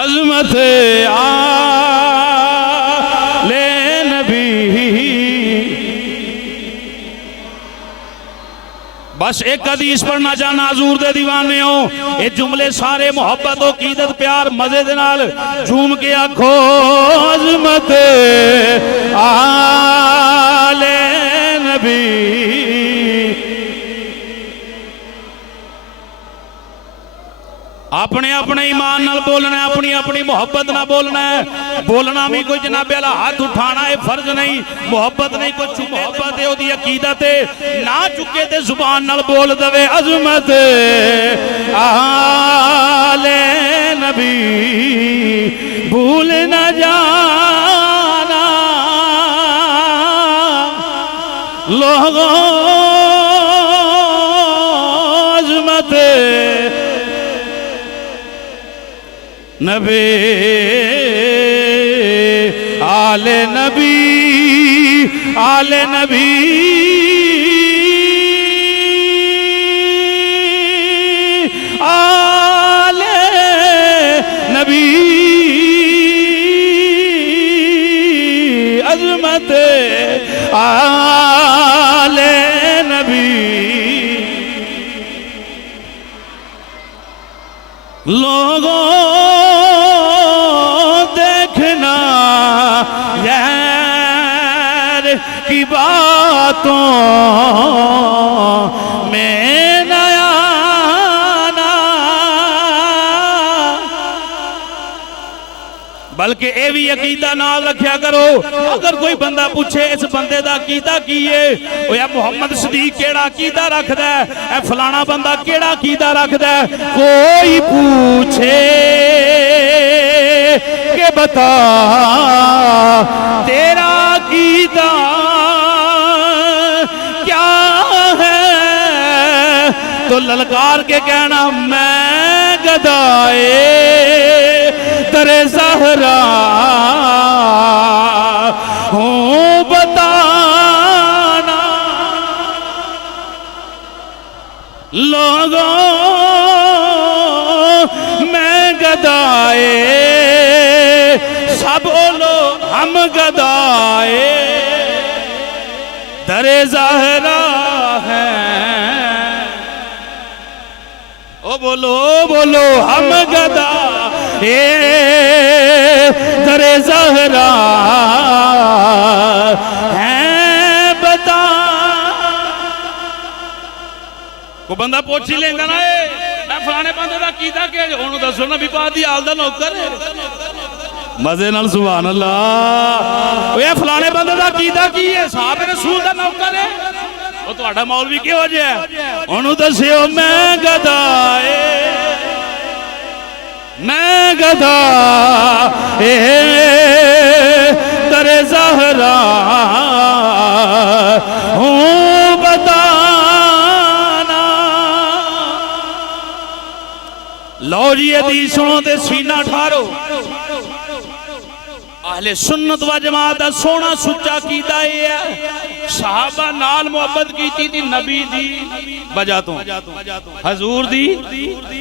عظمت آل نبی. بس ایک حدیث پڑھنا چاہنا حضور دے دیوانے ہو. یہ جملے سارے محبت و عقیدت پیار مزے دے نال جھوم کے آکھو عظمت آل نبی. اپنے اپنے ایمان نال بولنا ہے, اپنی اپنی محبت نہ بولنا ہے. بولنا بھی کوئی جناب علا ہاتھ اٹھانا ہے فرض نہیں, محبت نہیں کوئی چھو محبت ہے, دی عقیدت ہے نہ چکے تے زبان نال بول دوے عظمت آل نبی. بھول نہ جانا لوگوں عظمت نبی آل نبی آل نبی آل نبی عظمت آل نبی. لوگوں کی باتوں میں نیا آنا, بلکہ اے بھی عقیدہ نال رکھیا کرو. اگر کوئی بندہ پوچھے اس بندے دا عقیدہ کیے, یا محمد صدیق کیڑا عقیدہ رکھ دے, اے فلانا بندہ کیڑا عقیدہ رکھ دے, کوئی پوچھے کہ بتا تیرا عقیدہ کیا ہے, تو للکار کے کہنا میں گدائے در زہرا ہوں بتانا. لوگوں میں گدائے سب بولو ہم گدائے در زہرا ہیں. او بولو ہم گدائے در زہرا ہیں. بتا کو بندہ پوچھی لیں گا نا, میں فلانے بندے دا کیتا کہ انہوں دا سننا بھی پا دی آل دا نوکر ہے. مزے نال سبحان اللہ. یہ فلانے بندے دا کیتا کی ہے, صاحب رسول دا نوکر ہے. وہ تو آڑا مولوی کی ہو جائے, انہوں دسیو میں گدائے در زہرا ہوں بتانا. لو جی حدیث سنو تے سینہ ٹھارو. اہل سنت و جماعت سونا سچا کیتا ہے, صحابہ نال محبت کی تھی نبی دی وجہ تو, حضور دی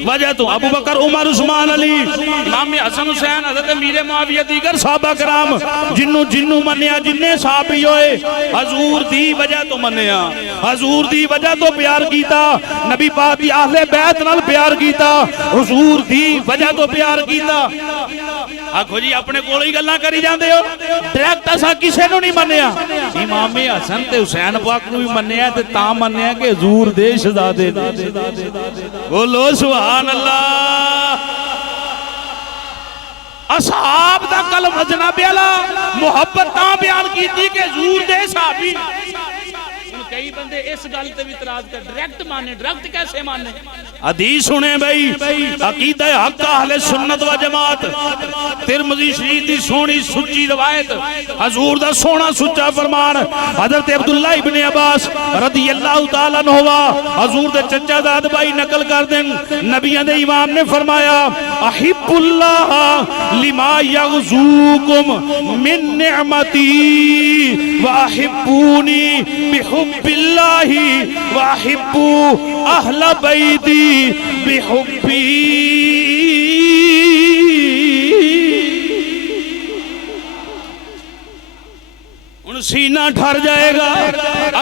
وجہ تو, ابو بکر عمر عثمان علی امام حسن حسین حضرت امیر معاویہ دیگر صحابہ کرام جنو منیا جننے صحابی ہوئے, حضور دی وجہ تو منیا, حضور دی وجہ تو پیار کیتا, نبی پاک دی اہل بیت نال پیار کیتا, حضور دی وجہ تو پیار کیتا. آکھو جی اپنے کولی گلنا کری جاندے ہو, ڈائریکٹ ایسا کسے نو نہیں منیا. امام حسن تے حسین پاک نو بھی منیا تے تاں منیا کہ حضور دے شہزادے دے. بولو سبحان اللہ. اصحاب دا کلم جناب علا محبت تاں بیان کی تھی کہ حضور دے صحابی. کئی بندے اس گل تے بھی اعتراض کر, ڈائریکٹ مانے, ڈائریکٹ کیسے مانے. حدیث سنیں بھائی, عقیدہ حق اہل سنت و جماعت, ترمذی شریف دی سونی سچی روایت, حضور دا سونا سچا فرمان. حضرت عبداللہ ابن عباس رضی اللہ تعالیٰ عنہ حضور دے چچا داد بھائی نقل کر دیں, نبیان دے امام نے فرمایا احب اللہ لما یغزوکم من نعمتی واحبونی بحب اللہ واحبو اہل بیتی بحبی. سینہ ٹھر جائے گا،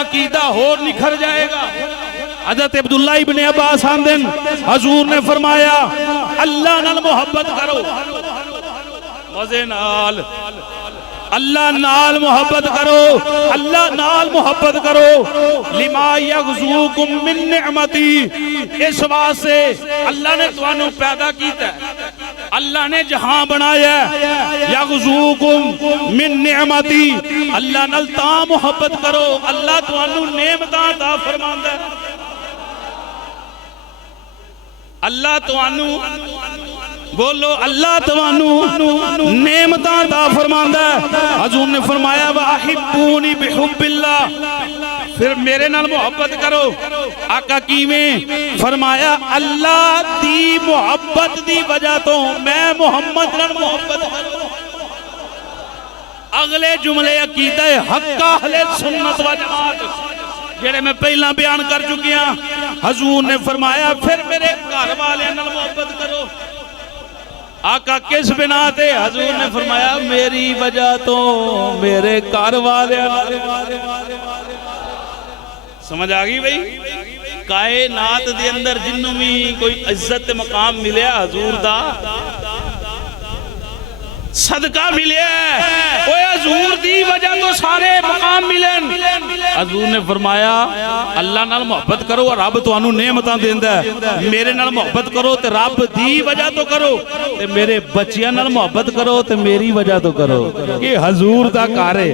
عقیدہ ہور نکھر جائے گا۔ حضرت عبداللہ ابن عباس آندن حضور نے فرمایا اللہ نال محبت کرو، مزے نال اللہ نال محبت کرو، اللہ نال محبت کرو، لما یغزوکم من نعمتی، اس واسطے اللہ نے تمہیں پیدا کیتا ہے، اللہ نے جہاں بنایا ہے، یغزوکم من نعمتی، اللہ نال تا محبت کرو، اللہ تمہیں نعمتاں عطا فرماندا ہے، اللہ تمہیں بولو اللہ تمہیں نعمتاں عطا فرماندا ہے۔ حضور نے فرمایا وَأَحِبُّونِ بِحُبِّ اللَّهِ، پھر میرے نال محبت کرو۔ آقا کیویں؟ فرمایا اللہ دی محبت دی وجہ تو میں محمد نال محبت کروں۔ اگلے جملے عقیدہ حق اہل سنت و جماعت جڑے میں پہلا بیان کر چکی ہاں۔ حضور نے فرمایا پھر میرے گھر والے نال محبت کرو۔ آقا کس بنا تے؟ حضور نے فرمایا میری وجہ تو میرے گھر والے۔ سمجھ آگئی بھئی؟ کائنات دے اندر جنوں بھی کوئی عزت مقام ملیا حضور دا صدقہ ملیا ہے، وہ حضور دی وجہ تو سارے مقام ملن۔ حضور نے فرمایا اللہ نال محبت کرو اور رب تو انہوں نعمتاں دیندہ ہے، میرے نال محبت کرو تے رب دی وجہ تو کرو، تے میرے بچیاں نال محبت کرو تے میری وجہ تو کرو۔ یہ حضور دا کار ہے۔